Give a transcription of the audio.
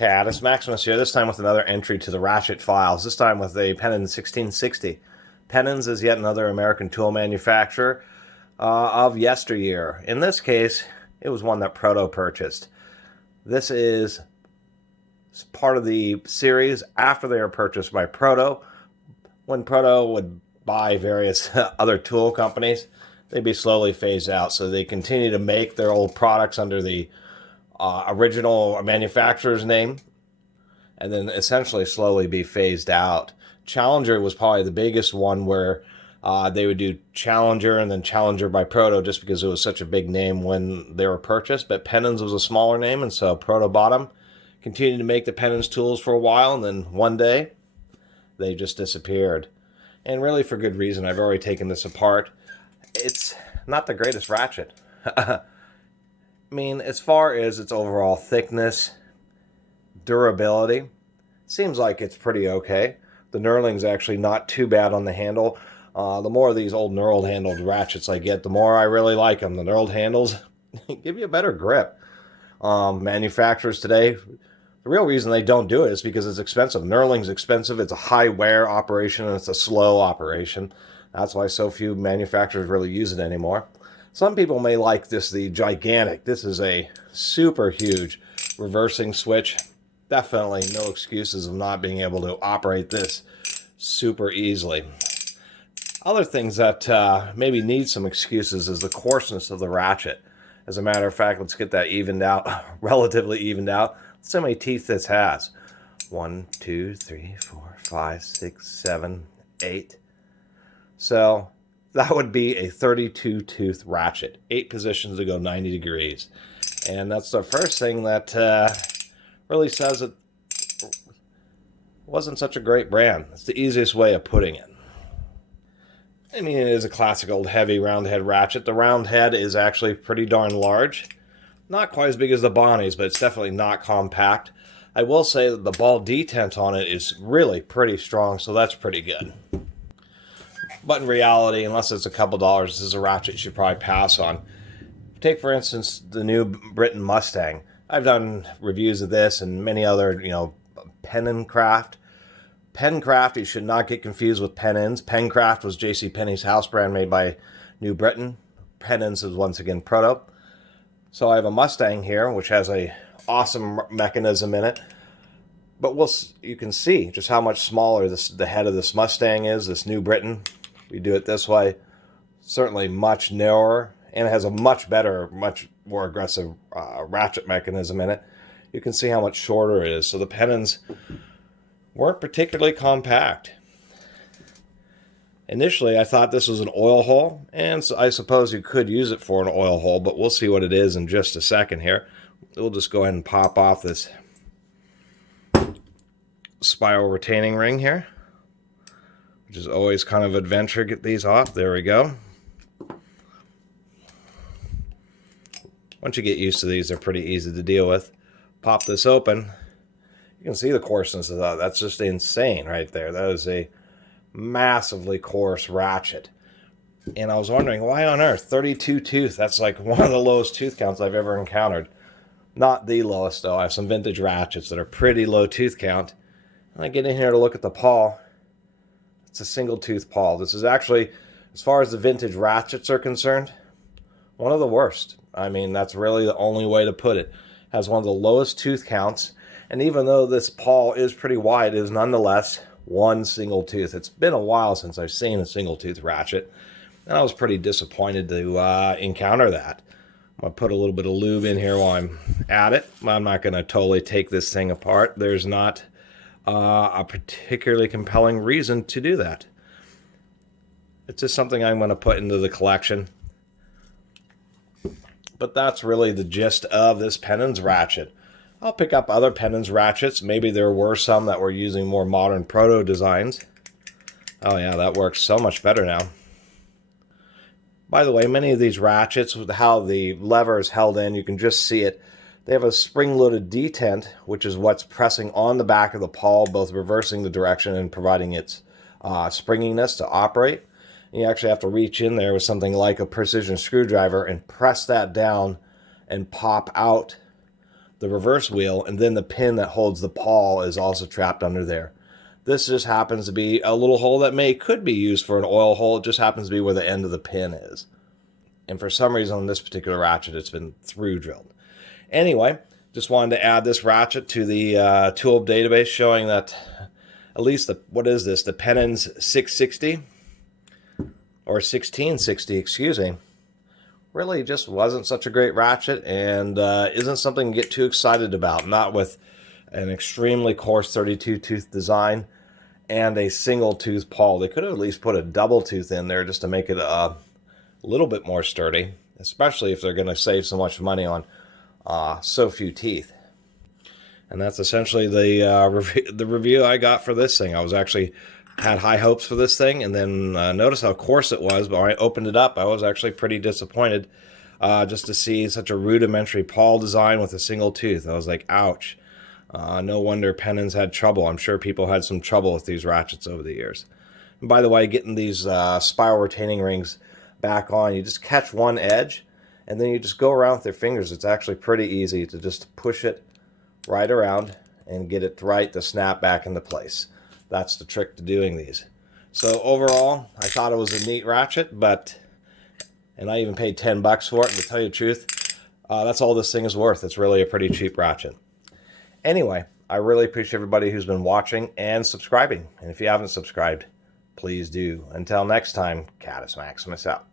Catus, Maximus here, this time with another entry to the Ratchet files, this time with a Penens 1660. Pennens is yet another American tool manufacturer of yesteryear. In this case, it was one that Proto purchased. This is part of the series after they were purchased by Proto. When Proto would buy various other tool companies, they'd be slowly phased out. So they continue to make their old products under the original manufacturer's name, and then essentially slowly be phased out. Challenger was probably the biggest one where they would do Challenger and then Challenger by Proto just because it was such a big name when they were purchased. But Pennens was a smaller name, and so Proto bought them, continued to make the Pennens tools for a while, and then one day they just disappeared. And really for good reason. I've already taken this apart. It's not the greatest ratchet. I mean, as far as its overall thickness, durability, seems like it's pretty okay. The knurling's actually not too bad on the handle. The more of these old knurled handled ratchets I get, the more I really like them. The knurled handles give you a better grip. Manufacturers today, the real reason they don't do it is because it's expensive. Knurling's expensive. It's a high wear operation, and it's a slow operation. That's why so few manufacturers really use it anymore. Some people may like the gigantic. This is a super huge reversing switch. Definitely no excuses of not being able to operate this super easily. Other things that maybe need some excuses is the coarseness of the ratchet. As a matter of fact, let's get that evened out, relatively evened out. Let's see how many teeth this has. 1, 2, 3, 4, 5, 6, 7, 8. So that would be a 32-tooth ratchet. 8 positions to go 90 degrees. And that's the first thing that really says it wasn't such a great brand. It's the easiest way of putting it. I mean, it is a classic old heavy round head ratchet. The round head is actually pretty darn large. Not quite as big as the Bonnie's, but it's definitely not compact. I will say that the ball detent on it is really pretty strong, so that's pretty good. But in reality, unless it's a couple dollars, this is a ratchet you should probably pass on. Take, for instance, the new Britain Mustang. I've done reviews of this and many other, Penncraft. Penncraft, you should not get confused with Penens. Penncraft was JCPenney's house brand made by New Britain. Pennens is once again Proto. So I have a Mustang here, which has a awesome mechanism in it. But you can see just how much smaller the head of this Mustang is, this New Britain. We do it this way. Certainly much narrower, and it has a much better, much more aggressive ratchet mechanism in it. You can see how much shorter it is. So the Pennens weren't particularly compact. Initially, I thought this was an oil hole, and so I suppose you could use it for an oil hole, but we'll see what it is in just a second here. We'll just go ahead and pop off this spiral retaining ring here, which is always kind of adventure. Get these off. There we go. Once you get used to these, they're pretty easy to deal with. Pop this open. You can see the coarseness of that. That's just insane right there. That is a massively coarse ratchet. And I was wondering, why on earth? 32 tooth. That's like one of the lowest tooth counts I've ever encountered. Not the lowest, though. I have some vintage ratchets that are pretty low tooth count. And I get in here to look at the pawl. It's a single tooth pawl. This is actually, as far as the vintage ratchets are concerned, one of the worst. I mean, that's really the only way to put it. Has one of the lowest tooth counts. And even though this pawl is pretty wide, it is nonetheless one single tooth. It's been a while since I've seen a single tooth ratchet. And I was pretty disappointed to encounter that. I'm going to put a little bit of lube in here while I'm at it. I'm not going to totally take this thing apart. There's not a particularly compelling reason to do that. It's just something I'm going to put into the collection. But that's really the gist of this Penens ratchet. I'll pick up other Penens ratchets. Maybe there were some that were using more modern proto designs. Oh yeah, that works so much better now. By the way, many of these ratchets, with how the lever is held in, you can just see it. They have a spring-loaded detent, which is what's pressing on the back of the pawl, both reversing the direction and providing its springiness to operate. And you actually have to reach in there with something like a precision screwdriver and press that down and pop out the reverse wheel, and then the pin that holds the pawl is also trapped under there. This just happens to be a little hole that could be used for an oil hole. It just happens to be where the end of the pin is. And for some reason on this particular ratchet, it's been through drilled. Anyway, just wanted to add this ratchet to the tool database, showing that at least the Penens 660 or 1660, excuse me, really just wasn't such a great ratchet, and isn't something to get too excited about. Not with an extremely coarse 32 tooth design and a single tooth pawl. They could have at least put a double tooth in there just to make it a little bit more sturdy, especially if they're going to save so much money on so few teeth. And that's essentially the review I got for this thing. I was actually had high hopes for this thing, and then noticed how coarse it was. But when I opened it up, I was actually pretty disappointed just to see such a rudimentary pawl design with a single tooth. I was like, ouch. No wonder Pennens had trouble. I'm sure people had some trouble with these ratchets over the years. And by the way, getting these spiral retaining rings back on, you just catch one edge, and then you just go around with your fingers. It's actually pretty easy to just push it right around and get it right to snap back into place. That's the trick to doing these. So overall, I thought it was a neat ratchet, and I even paid $10 for it. And to tell you the truth, that's all this thing is worth. It's really a pretty cheap ratchet. Anyway, I really appreciate everybody who's been watching and subscribing. And if you haven't subscribed, please do. Until next time, Catus Maximus out.